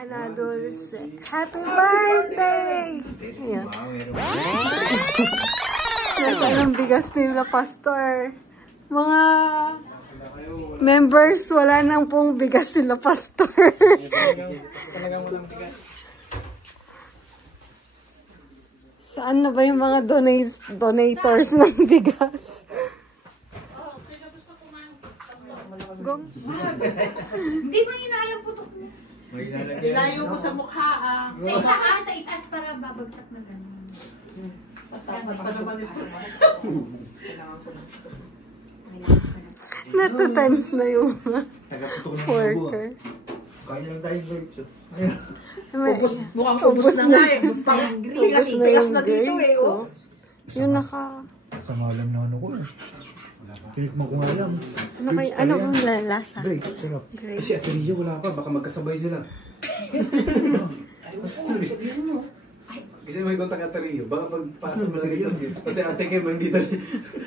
Ana Dulce. Happy birthday! Ayan. Nasaan ang bigas nila, Pastor? Mga members, wala nang pong bigas sila, Pastor. Talagang walang bigas. Saan na ba yung mga donators ng bigas? Gong. Hindi mo inayang putok mo. Ilayo mo sa mukha ah. Sa itaas para babagsak na gano'n. Dapat pa naman ito. Nata times na yung worker. Kaya lang tayo grapes. Mukhang ubos na nga eh. Ubus na yung grapes. Oh. Yung naka... Sama lang na ano ko eh. Pilit mo kung alam. Ano kung lasa? Grapes, sarap. Grapes. Kasi Ateria wala pa, baka magkasabay sila. Kasi may kontak Ateria, baka pagpasok mo sila dito. Kasi ate kayo man dito.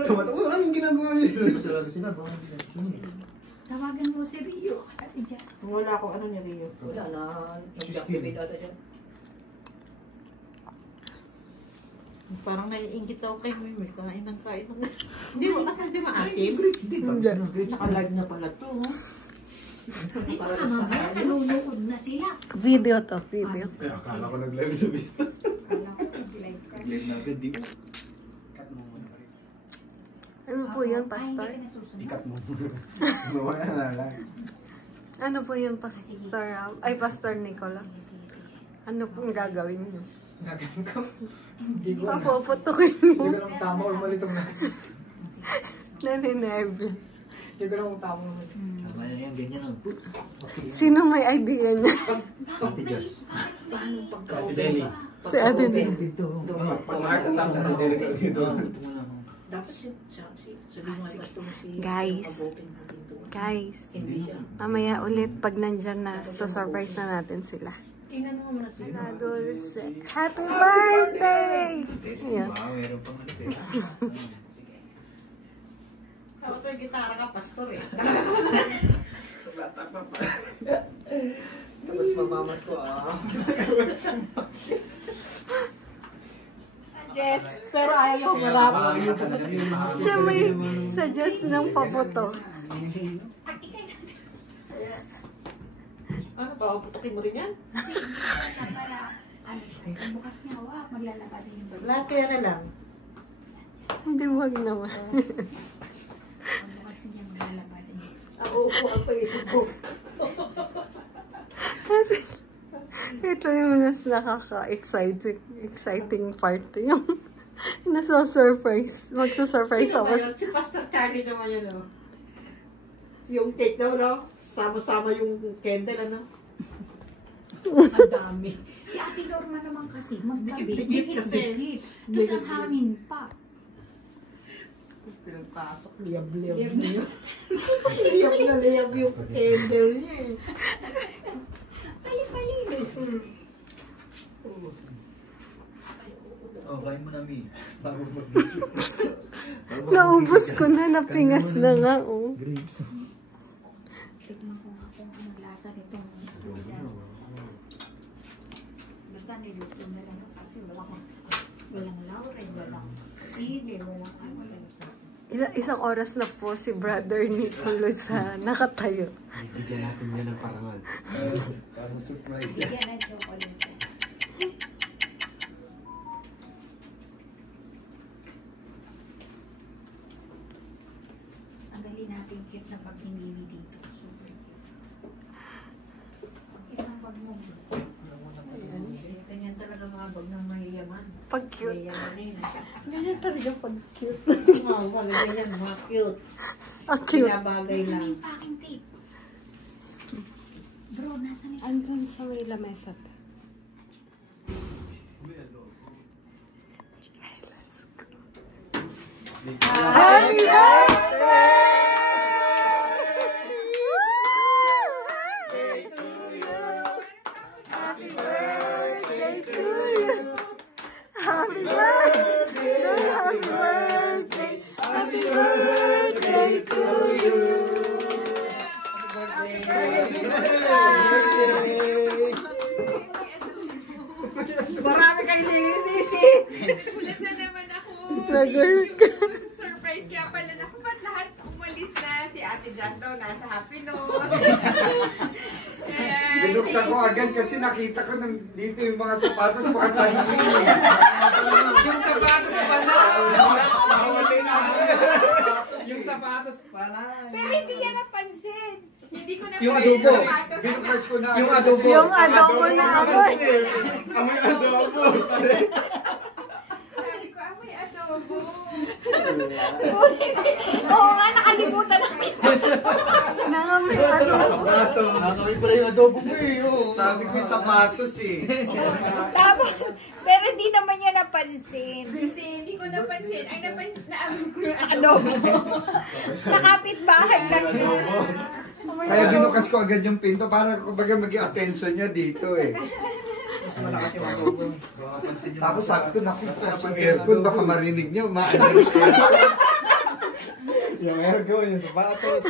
Tumatawa, anong ginagawa niyo? Tawagan mo si Rio. Ate Jack. Wala akong ano niya Rio. Wala na. Nag-activate ata dyan. Parang naiingit ako kay Mimi. Kain ng kain. Hindi mo hindi maasim. Naka-live na pala to. Di ba mamaya nalulukod na sila. Video to, video. Ay, akala ko nag-live sa video. Alam ko, nag-live ka. Nag-live natin, di ba? Cut mo muna. Ano po yun, Pastor? Ay, hindi ka nasusunod. I-cut mo muna. Mamaya na lang. Ano po yun, Pastor? Ay, Pastor Nicola. Ano pong gagawin niyo? Gagawin ko. Hindi ko na. Papuputukin Hindi mo. ko lang tama or mali itong na. Naninervous. Hindi ko lang tama or mali. Tama na yan, ganyan ang Sino may idea niya? Ate Jess. Ate Deli. Si Ate Din. Dito. Pang-art ang tapos Ate Deli ka dito. Ito mo lang. Dapat sabi mo ay pastor mo si... Guys. Mag-open ng pintuan. Guys, Hindi siya. mamaya ulit pag nandyan na, so surprise na natin sila. Tingnan mo muna sila. Ana Dulce. Happy birthday! Ayan. Meron pang ano eh. Dapat may gitara ka, pastor eh. Tapos mamamas ko Yes, pero ayaw yung humarap. Siya may suggest ng paputo. Ano ba? Putukin mo rin yan? Para, ano siya, bukas niya, maglalabasin yung bago. Lahat kaya na lang. Hindi, wag naman. Bukas niya, maglalabasin. Upo ang paisip ko. Ito yung mas exciting part. Yung nasa-surprise. Magsa-surprise Sino ako. ba yun? Si Pastor Charlie naman yun, no? Yung cake daw, no? Sama-sama yung candle, ano? Ang dami. Si Ate Norma naman kasi, magkabit. Dikit kasi. Tapos ang hangin pa. Pinagpasok, liyab-liyab niya. Liyab na liyab yung candle niya eh. Pali-palinis. Oh, kain mo na, Mi. Bago mag- Naubos ko na, napingas na nga, oh. Grapes. Tignan ko nga kung anong lasa nitong ulam. Basta niluto na lang kasi walang laurel, walang sili, walang ano. Isang oras na po si brother Nicolo sa nakatayo. Bigyan natin yan ng parangal. Parang surprise. Bigyan ng chocolate. Ang dali natin kit na pag hindi dito. Super cute. Ang cute ng bag mo. Ganyan talaga mga bag ng mayayaman. Pag cute. Mayayamanin. Ganyan talaga pag cute. Wala ganyan, mga cute. Ah, cute. Pinabagay Nasaan lang. yung packing tape? Bro, nasaan yung Andun sa may lamesa. Happy birthday to you. Happy birthday, happy birthday, happy birthday to you. Happy birthday. Nag-work ka. Surprise kaya pala na ba't lahat umalis na si Ate Jazz daw nasa Happy Note. Binuksan ko agad kasi nakita ko dito yung mga sapatos mga tansin. Yung sapatos pala. Nakawali na Yung sapatos pala. Pero hindi yan napansin. Hindi ko na Yung pala adobo. sapatos. Binukas ko na Yung agad adobo. kasi- Yung adobo na amoy. Amoy adobo. Sabi ko, may adobo. Oo nga, nakalimutan namin. Nangamoy adobo. Sapatos. Nakakawin pala yung adobo mo eh. Oh. Sabi ko yung sapatos eh. Tapos, pero hindi naman niya napansin. Kasi hindi ko napansin. Ay, naamin ko yung Adobo. Sa kapitbahay lang yun. Kaya binukas ko agad yung pinto para kumbaga maging attention niya dito eh. Mas malakas yung adobo. Baka pansin yung Tapos mga sabi ko, naku, bata. bukas yung aircon, baka marinig niyo, umaano yung aircon. Yung aircon, yung sapatos.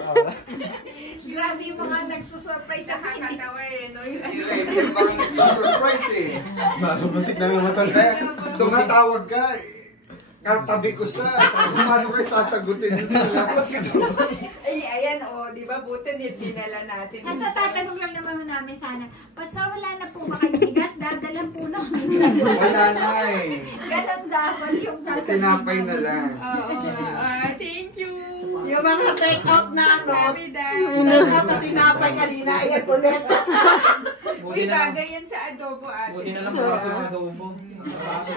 Grabe yung mga nagsusurprise sa akin. nakakatawa eh. No? Yung Hindi yung baka nagsusurprise eh. Malumuntik na yung mata. Kaya tumatawag ka, katabi ko siya. Paano kayo sasagutin nito? Ay, ayan, di ba, buti dinala natin. Sa tatanong lang naman namin sana, basta wala na po ba kayong bigas, dadalan po namin. Wala na eh. Ganon dapat yung sasabihin. Tinapay na lang. Oo, thank you. Yung mga take out na ano, Sabi dahil. take out na tinapay kanina, ayan ulit. Uy, bagay yan sa adobo, ate. Buti na lang bukas yung adobo.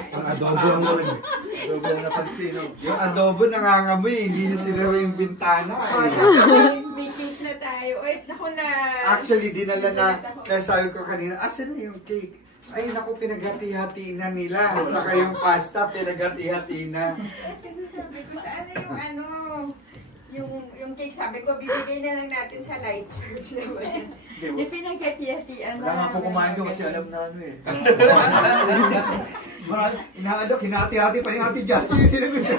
Ang adobo ang word. Adobo ang napansin. No? Yung adobo nangangamoy, hindi niyo sinara yung bintana eh. May cake na tayo. Uy, naku na. Actually, dinala na, kaya sabi ko kanina, asan na yung cake? Ay, naku, pinaghati-hati na nila. At saka yung pasta, pinaghati-hati na. Kasi sabi ko, saan na yung ano, yung cake, sabi ko, bibigay na lang natin sa light church naman. Yung pinaghati-hatian na. Wala nga po kumain ko kasi alam na ano eh. Marami, inaadok, hinati-hati pa yung Ate Jazz. Yung sinagusto.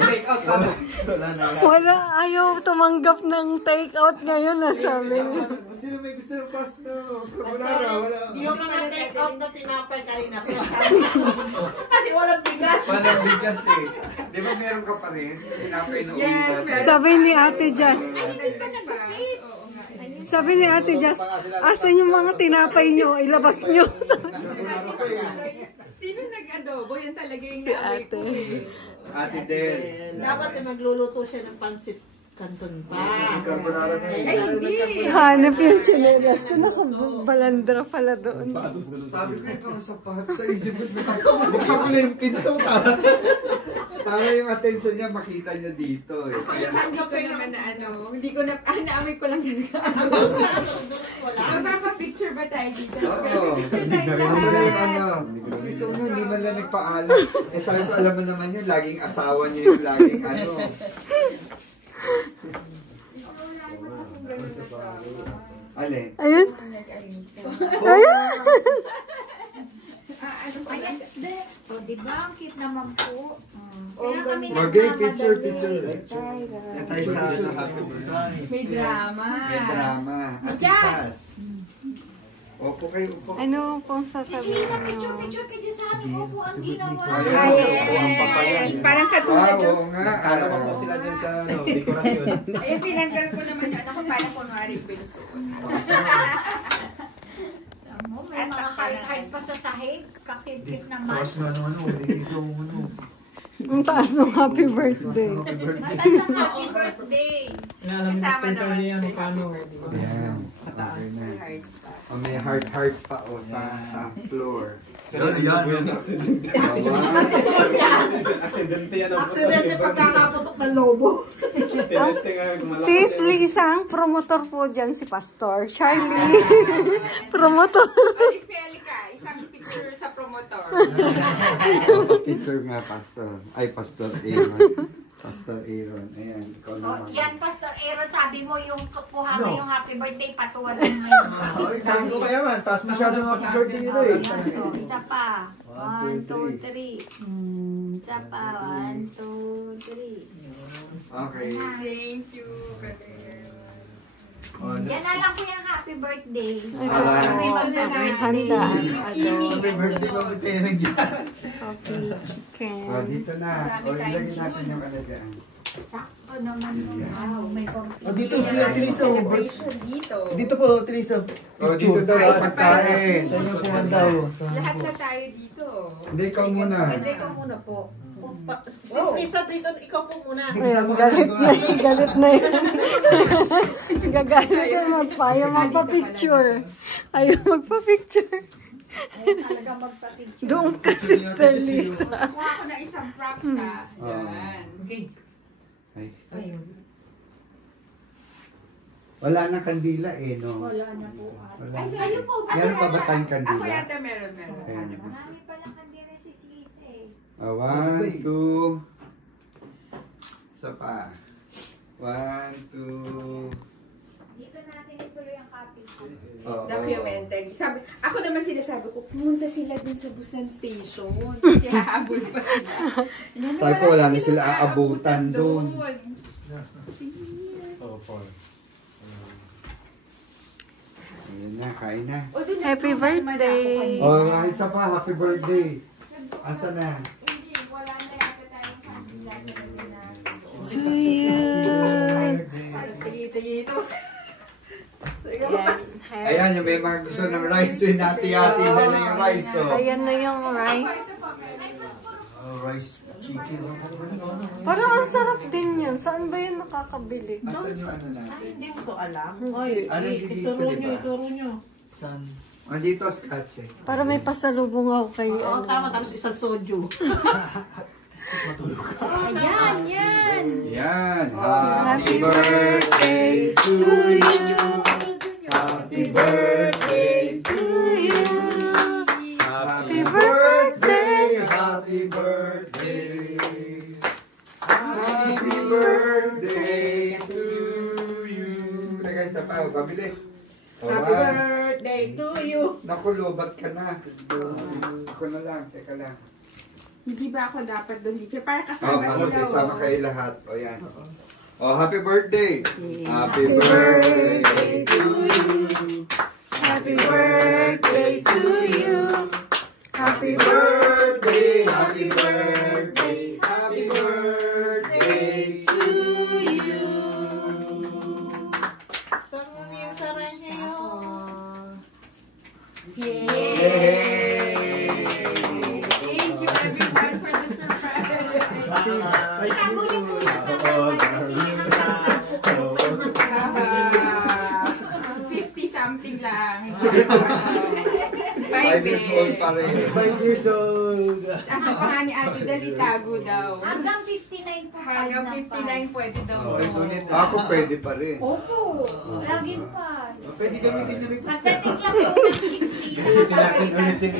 Take out pala. Wala na. Wala, ayaw tumanggap ng take-out ngayon na sabi niya. Sino may gusto ng pasta? Basta, Wala. yung mga take out na tinapay kanina, kasi walang bigas. Walang bigas eh. Di ba meron ka pa rin? Tinapay na Yes, ulit. Sabi ni Ate Jazz. Oo nga. Sabi ni Ate Jazz, asan yung mga tinapay nyo? Ilabas nyo. Sino nag-adobo? Yan talaga yung Si naamoy ate. ko eh. Ate Del. Dapat magluluto siya ng pansit canton pa. Carbonara na yun. Ay, hindi. Hanap yung chinelas ko. Nakabalandra pala doon. Sabi ko ito ang sapatos sa isip ko. Buksan ko na yung pinto para yung attention niya makita niya dito eh. Hindi ko naman na ano, hindi ko na, naamoy ko lang yun. Magpapa-picture ba tayo dito? Oo. Picture tayo Kasi na yung lahat. ano, gusto mo hindi man lang nagpaalam. Eh sabi ko, alam mo naman yun, laging asawa niya yung laging ano. Alin? Ayun. Nag-alisa. Ayun. Ano pa Ayan, lang? o diba, ang cute naman po. Oh, Kaya kami Wagay, nagmamadali. picture. Yan tayo sa ano, happy birthday. May drama. May drama. At Jazz. Jazz. Opo kayo, upo. Ano pong Sige, sasabihin sa mo? picture ka dyan sa amin. Opo, ang ginawa. Ah, yes. Parang katulad Ah, yung... oo nga. Kala ko po sila dyan sa dekorasyon. Ayun, tinanggal ko naman yun. Ako parang kunwari benso. Mo, may mga heart-heart pa sa sahig. Kakit-kit naman. Tapos na ano, dito ano. Ang taas ng happy birthday. Happy birthday. Matas ang happy birthday. Kasama naman siya. Ayan. Okay na. Oh, may heart pa o sa floor. Yan, yan. Aksidente. Aksidente yan. Aksidente pagkakaputok ng lobo. Tinesting nga kung malakas. Sis Lisang, promotor po dyan si Pastor. Charlie. Promotor. Alika, isang picture sa promotor. Picture nga, Pastor. Ay, Pastor Aaron. Pastor Aaron. Ayan, ikaw O, naman. yan, Pastor Aaron, sabi mo yung kuha mo No. yung happy birthday, patuwa lang ngayon. Sabi ko kaya man, taas masyado ng happy birthday nila eh. O, isa pa. 1, 2, 3. Isa pa. 1, 2, 3. Okay. Thank you, brother. Yan na lang po yung happy birthday. Alright. Handa. Happy birthday ko ulit tayo nandiyan. Okay, chicken. Dito na. Ilagay natin yung kalagyan. Sakto naman yun. Wow, may konti. Dito si Ate Lisa. Celebration dito. Dito po, Ate Lisa. Dito daw sa pagkain. Sa inyo po ang daw. Lahat na tayo dito. Hindi, ikaw muna. Hindi, ikaw muna po. Sis Lisa, dito, ikaw po muna. Ayan, galit na yun. Galit na yun. Gagalit na magpa. Ayaw magpa-picture. Ayaw magpa-picture. Ayaw talaga magpa-picture. Doon ka, Sister Lisa. Kuha ko na isang props ha. Yan. Okay. Ay. Ayun. Wala nang kandila eh, no? Wala na po. Wala. Ay, ayun po. Meron pa ba tayong Ako kandila? yata meron. Ayan. Marami palang kandila si Lisa eh. 1, 2. Isa pa. 1, 2. Dito natin ituloy ang copy. Documentary. Sabi, ako naman sinasabi ko, pumunta sila dun sa Busan Station. Kasi hahabol pa sila. Sabi ko, wala na sila aabutan doon. Ayan na, kain na. Happy birthday. Isa pa, happy birthday. Asa na? Hindi, wala na yata tayong kandila. To you. Tingito. Ayan, yung may mga gusto ng rice. Hati-hati na na yung rice. Oh. Ayan na yung rice. Rice, chicken. Parang ang sarap din yun. Saan ba yun nakakabili? Asan yung ano natin? Hindi mo to alam. Oy, Ano dito, ituro di nyo, ba? ituro nyo. San? Dito, scotch eh. Para may pasalubong ako kay Oo, tama. Tapos isang soju. Ayan, yan. Yan. Happy birthday to you. Happy birthday To you. Happy birthday. Happy birthday. Happy birthday to you. Teka, isa pa. Pabilis. Happy birthday to you. Naku, lobat ka na. Ako na lang. Teka lang. Hindi ba ako dapat doon dito? Para Oh, kasama sila. kasama kayo lahat. O yan. Oh, happy birthday. Happy birthday to you. Happy birthday to you. Happy Birthday, happy birthday, happy birthday to you. Saan mo niyo yung saray niyo? Yay! Thank you everyone for the surprise. Itago niyo po yung naman kasi Ah, 50-something lang. 5 years old pa rin. 5 years old. Saka pa nga ni Ate Dal itago daw. hanggang 59 po. Hanggang 59 pwede daw. Ako pwede pa rin. Opo. Laging pa. Pwede gamitin niyo rin. Pagdating lang po ng 60. Ulitin natin.